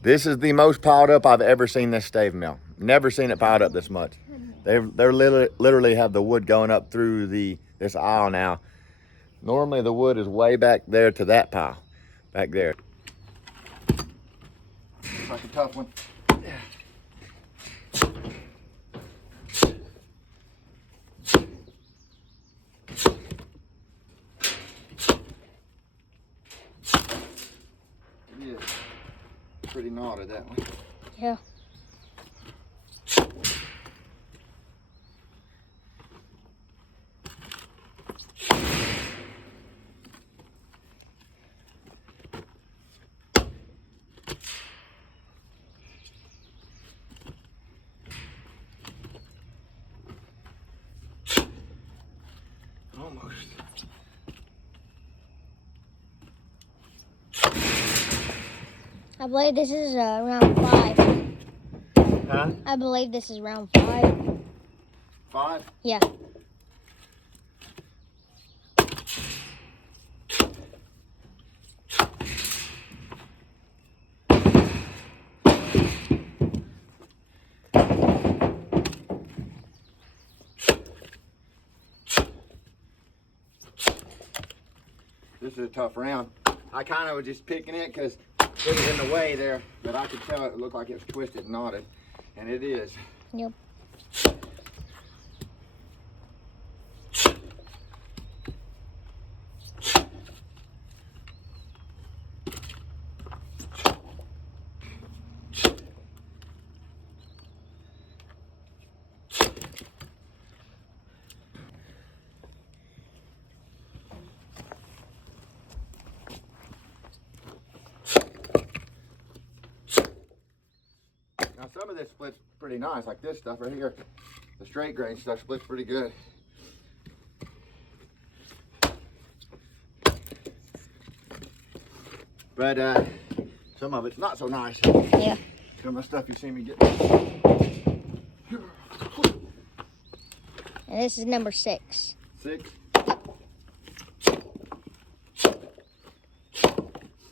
This is the most piled up I've ever seen this stave mill. Never seen it piled up this much. They're literally have the wood going up through this aisle now. Normally the wood is way back there to that pile, back there. Looks like a tough one. Yeah, pretty knotted that one. Yeah. Almost. I believe this is round 5. Huh? I believe this is round 5. 5? Yeah. This is a tough round. I kind of was just picking it because it was in the way there, but I could tell it looked like it was twisted and knotted, and it is. Yep. Now some of this splits pretty nice, like this stuff right here. The straight grain stuff splits pretty good. But some of it's not so nice. Yeah. Some of the stuff you see me get. And this is number 6. 6.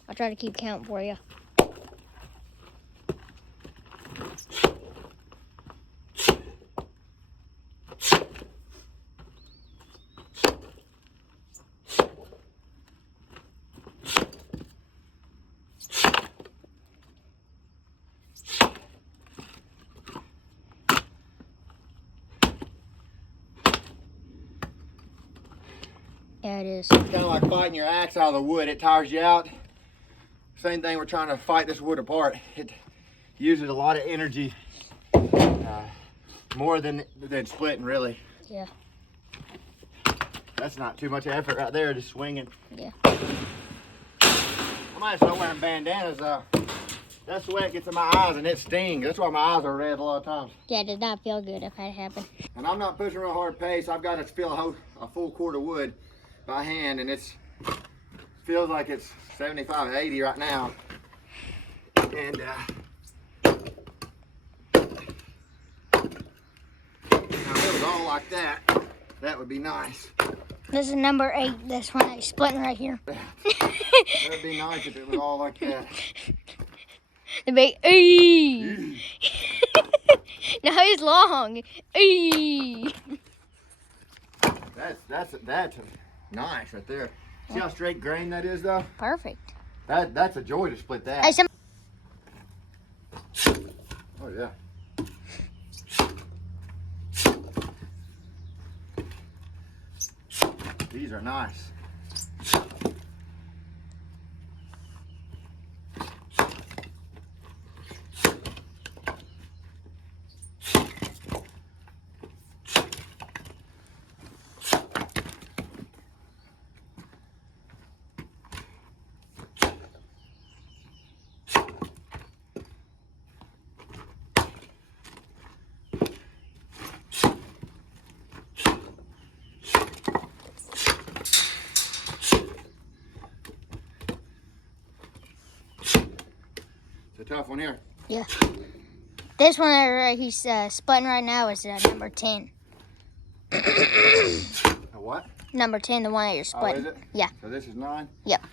I'll try to keep count for you. Yeah, it is. It's kind of like fighting your axe out of the wood. It tires you out. Same thing, we're trying to fight this wood apart. It uses a lot of energy, more than splitting, really. Yeah. That's not too much effort right there, just swinging. Yeah. I might start wearing bandanas. That sweat gets in my eyes and it stings. That's why my eyes are red a lot of times. Yeah, it did not feel good if that happened. And I'm not pushing real hard pace. I've got to feel a full cord of wood by hand, and feels like it's 75, 80 right now. And now if it was all like that, that would be nice. This is number 8. This one is splitting right here. That'd be nice if it was all like that. The big ee. Now he's long. Ee. That's nice right there. See how straight grain that is, though? Perfect. That's a joy to split that. Hey, Oh yeah. These are nice. It's a tough one here. Yeah. This one he's splitting right now is number 10. A what? Number 10, the one that you're Oh, splitting. is it? Yeah. So this is 9? Yep.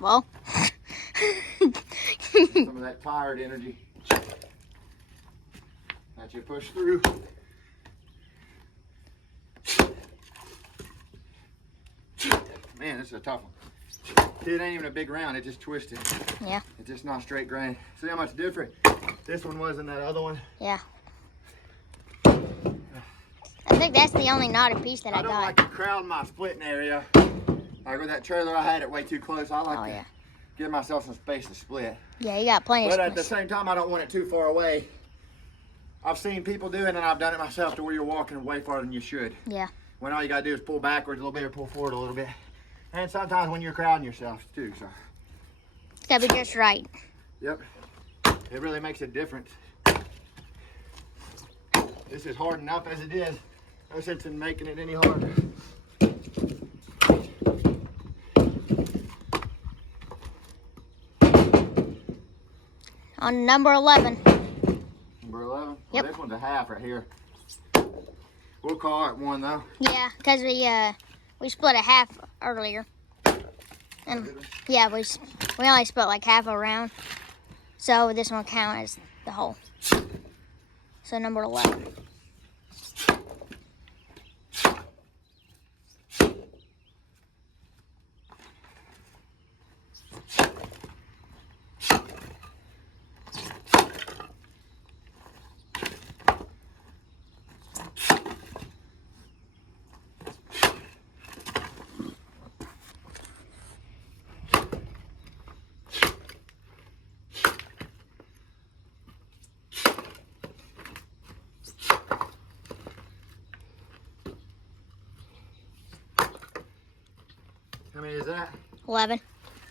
Well. Some of that tired energy that you push through. Man, this is a tough one. See, it ain't even a big round, it just twisted. Yeah. It's just not straight grain. See how much different this one was than that other one? Yeah. I think that's the only knotted piece that I don't got. like to crowd my splitting area. Like with that trailer, I had it way too close. I like to give myself some space to split. Yeah, you got plenty of space. But at the same time, I don't want it too far away. I've seen people do it, and I've done it myself to where you're walking way farther than you should. Yeah. When all you gotta do is pull backwards a little bit or pull forward a little bit. And sometimes when you're crowding yourself too, so. It's gotta be just right. Yep. It really makes a difference. This is hard enough as it is. No sense in making it any harder. On number 11. Number 11? Yep. Well, this one's a half right here. We'll call it one though. Yeah, because we split a half earlier. And yeah, we only split like half a round. So this one will count as the whole. So number 11. How many is that? 11.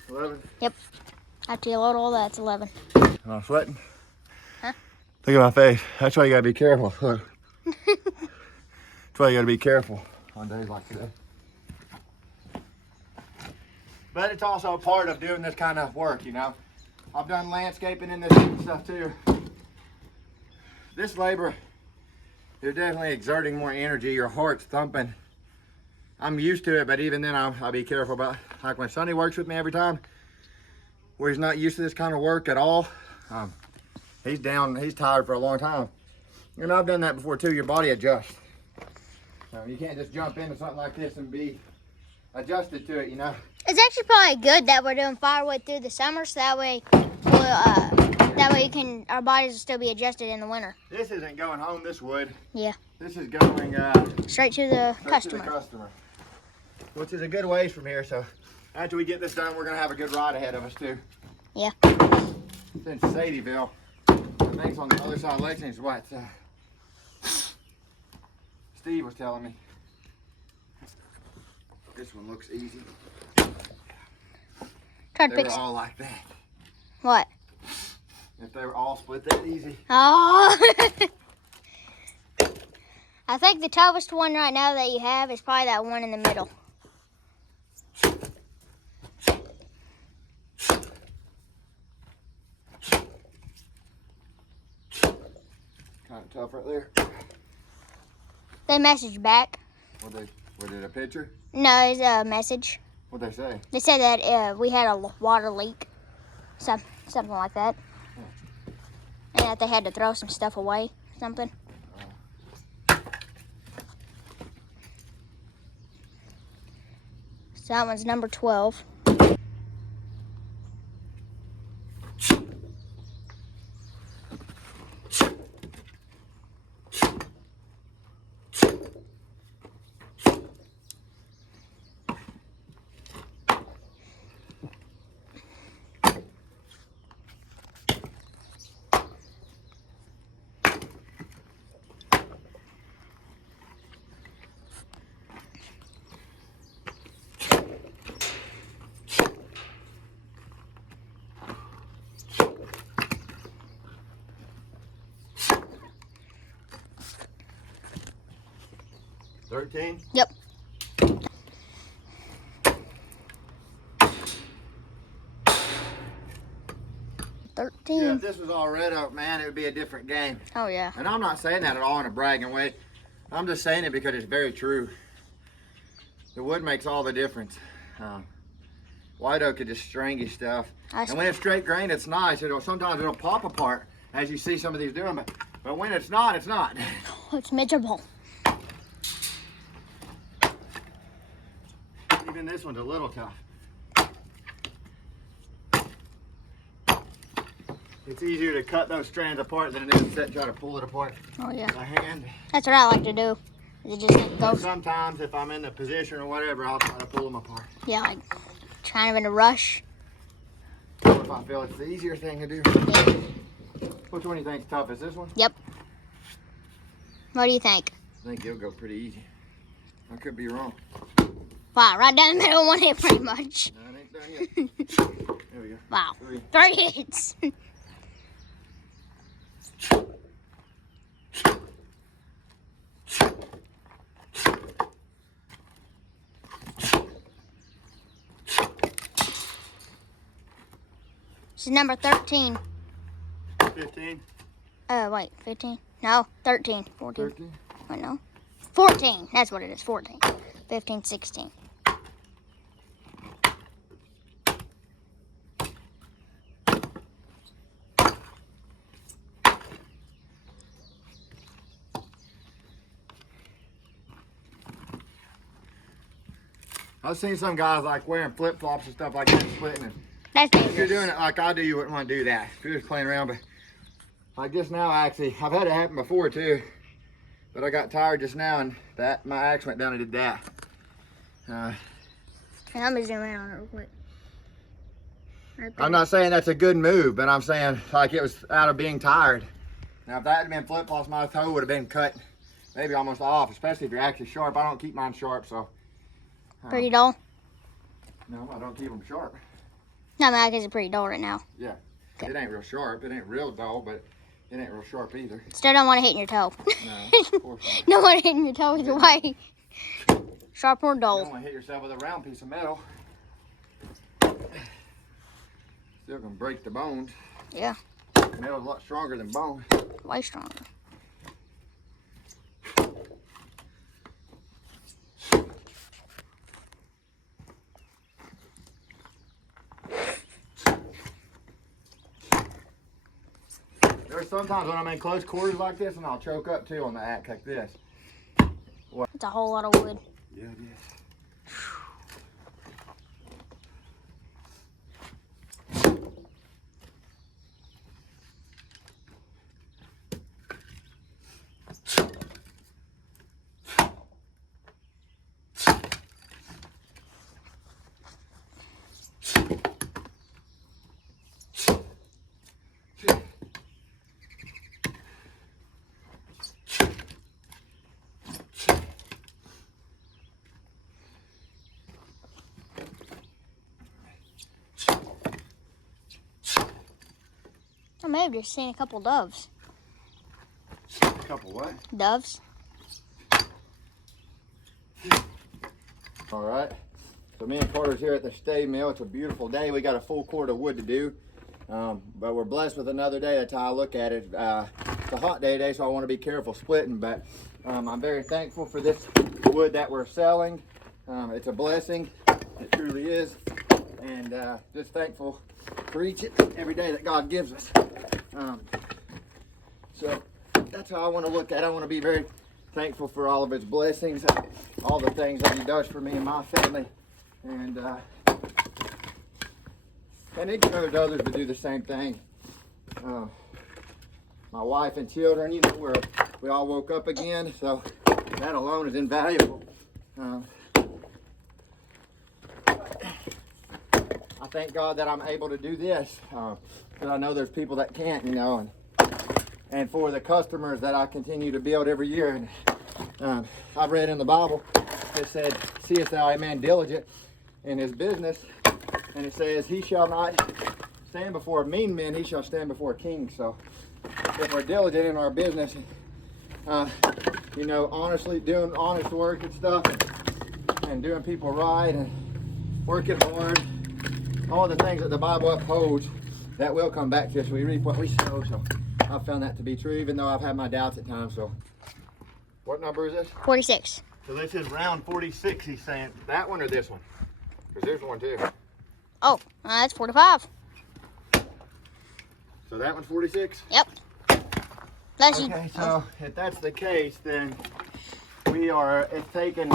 11. Yep. After you load all that, it's 11. Am I sweating? Huh? Look at my face. That's why you gotta be careful. Look. That's why you gotta be careful on days like today. But it's also a part of doing this kind of work, you know. I've done landscaping in this stuff too. This labor, you're definitely exerting more energy. Your heart's thumping. I'm used to it, but even then I'll be careful about, like when Sonny works with me every time, where he's not used to this kind of work at all. He's down, he's tired for a long time. And I've done that before too, your body adjusts. You can't just jump into something like this and be adjusted to it, you know. It's actually probably good that we're doing firewood through the summer, so that way our bodies will still be adjusted in the winter. This isn't going home, this wood. Yeah. This is going straight to the customer. Which is a good ways from here, so after we get this done, we're gonna have a good ride ahead of us too. Yeah. Since Sadie'ville, I think it's on the other side of Lexington, is what Steve was telling me. This one looks easy. Try to They pick were all like that. What? If they were all split that easy. Oh. I think the toughest one right now that you have is probably that one in the middle. Kind of tough right there. They messaged back. Was it a picture? No, it's a message. What'd they say? They said that we had a water leak. Something like that. And that they had to throw some stuff away. Something. So that one's number 12. $13? Yep. Yeah, if this was all red oak, man, it would be a different game. Oh, yeah. And I'm not saying that at all in a bragging way. I'm just saying it because it's very true. The wood makes all the difference. white oak is just stringy stuff. That's And when it's straight grain, it's nice. Sometimes it'll pop apart, as you see some of these doing, but when it's not, it's not. It's miserable. Even this one's a little tough. It's easier to cut those strands apart than it is to sit and try to pull it apart Oh yeah. by hand. That's what I like to do. It just goes. Sometimes if I'm in the position or whatever, I'll try to pull them apart. Yeah, like kind of in a rush. Or if I feel it's the easier thing to do. Which one do you think's toughest? This one? Yep. What do you think? I think it'll go pretty easy. I could be wrong. Wow, right down the middle, one hit pretty much. No, it ain't done yet. There we go. Wow. 3. 3 hits. This is number 13. 15. Wait, 15? No, 13. 14. 13. Wait, no. 14. That's what it is, 14. 15, 16. I've seen some guys like wearing flip-flops and stuff like that, splitting it. That's If you're dangerous. doing it like I do, you wouldn't want to do that. If you're just playing around, but like just now, actually, I've had it happen before too. But I got tired just now, and my axe went down and did that. And I'm gonna zoom in on it real quick. Right there. I'm not saying that's a good move, but I'm saying like it was out of being tired. Now, if that had been flip-flops, my toe would have been cut maybe almost off, especially if you're actually sharp. I don't keep mine sharp, so. Pretty dull? No, I don't keep them sharp. No, my guess it's pretty dull right now. Yeah. Okay. It ain't real sharp. It ain't real dull, but it ain't real sharp either. Still don't want to hit in your toe. No, of course not. Don't want to hit in your toe either way. Sharp or You don't dull. want to hit yourself with a round piece of metal. Still gonna break the bones. Yeah, Metal's a lot stronger than bone. way stronger. There's sometimes when I'm in close quarters like this, and I'll choke up too on the axe like this. It's a whole lot of wood. Yeah, it is. I may have just seen a couple doves. A couple what? Doves? All right. So me and Carter's here at the stave mill. It's a beautiful day. We got a full cord of wood to do. But we're blessed with another day. That's how I look at it. It's a hot day today, so I want to be careful splitting. But I'm very thankful for this wood that we're selling. It's a blessing. It truly is. And just thankful for each and every day that God gives us. So that's how I want to look at it. I want to be very thankful for all of his blessings, all the things that he does for me and my family. And encourage others to do the same thing. My wife and children, you know, we all woke up again, so that alone is invaluable. I thank God that I'm able to do this, because I know there's people that can't, you know, and for the customers that I continue to build every year. And I've read in the Bible, it said, "Seest thou a man diligent in his business?" And it says, "He shall not stand before mean men, he shall stand before kings." So if we're diligent in our business, you know, honestly doing honest work and stuff, and doing people right, and working hard, all the things that the Bible upholds, that will come back to us. We reap what we sow. So I've found that to be true, even though I've had my doubts at times. So what number is this? 46. So this is round 46, he's saying. That one or this one? Because there's one too. Oh, that's 45. So that one's 46? Yep. That's Okay, so if that's the case, then it's taken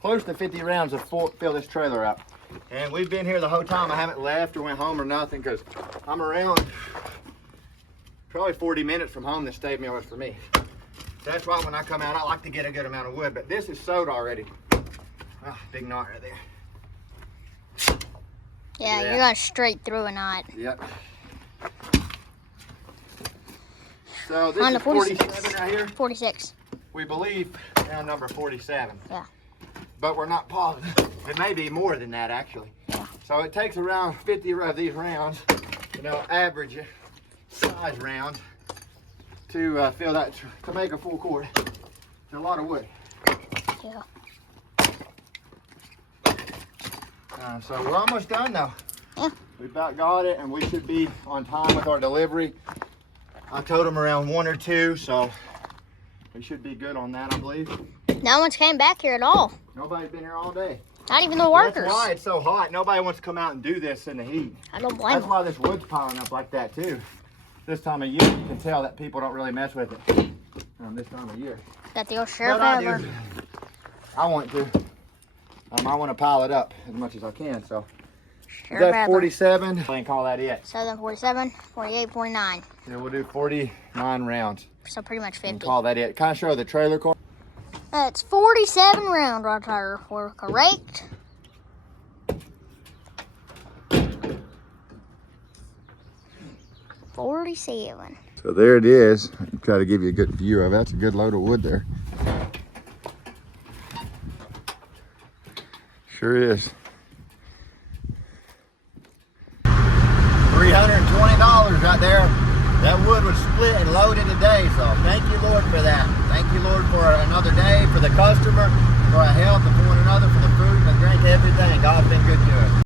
close to 50 rounds to fill this trailer up. And we've been here the whole time. I haven't left or went home or nothing because I'm around probably 40 minutes from home. This stave mill is for me. That's why when I come out, I like to get a good amount of wood, but this is sewed already. Ah, big knot right there. Yeah, you're going straight through a knot. Yep. So this is 47 right here. 46. We believe round number 47. Yeah. But we're not positive. It may be more than that actually. Yeah. So it takes around 50 of these rounds, average size round, to fill that, to make a full cord. It's a lot of wood. Yeah. So we're almost done though. Yeah. We about got it and we should be on time with our delivery. I told them around 1 or 2, so we should be good on that, I believe. No one's came back here at all. Nobody's been here all day. Not even the workers. That's why it's so hot. Nobody wants to come out and do this in the heat. I don't blame That's them. why this wood's piling up like that too. This time of year, you can tell that people don't really mess with it. This time of year. Got the old sheriff But I ever. do. I want to. I want to pile it up as much as I can. So Sheriff that's ever. 47. I can call that it. So then 47, 48, 49. Yeah, we'll do 49 rounds. So pretty much 50. And call that it. Kind of show the trailer cord. That's 47 round right there. We're correct. $47. So there it is. Try to give you a good view of it. That's a good load of wood there. Sure is. $320 right there. That wood was split and loaded today, so thank you, Lord, for that. Thank you, Lord, for another day, for the customer, for our health, and for one another, for the food and the drink, everything. God's been good to us.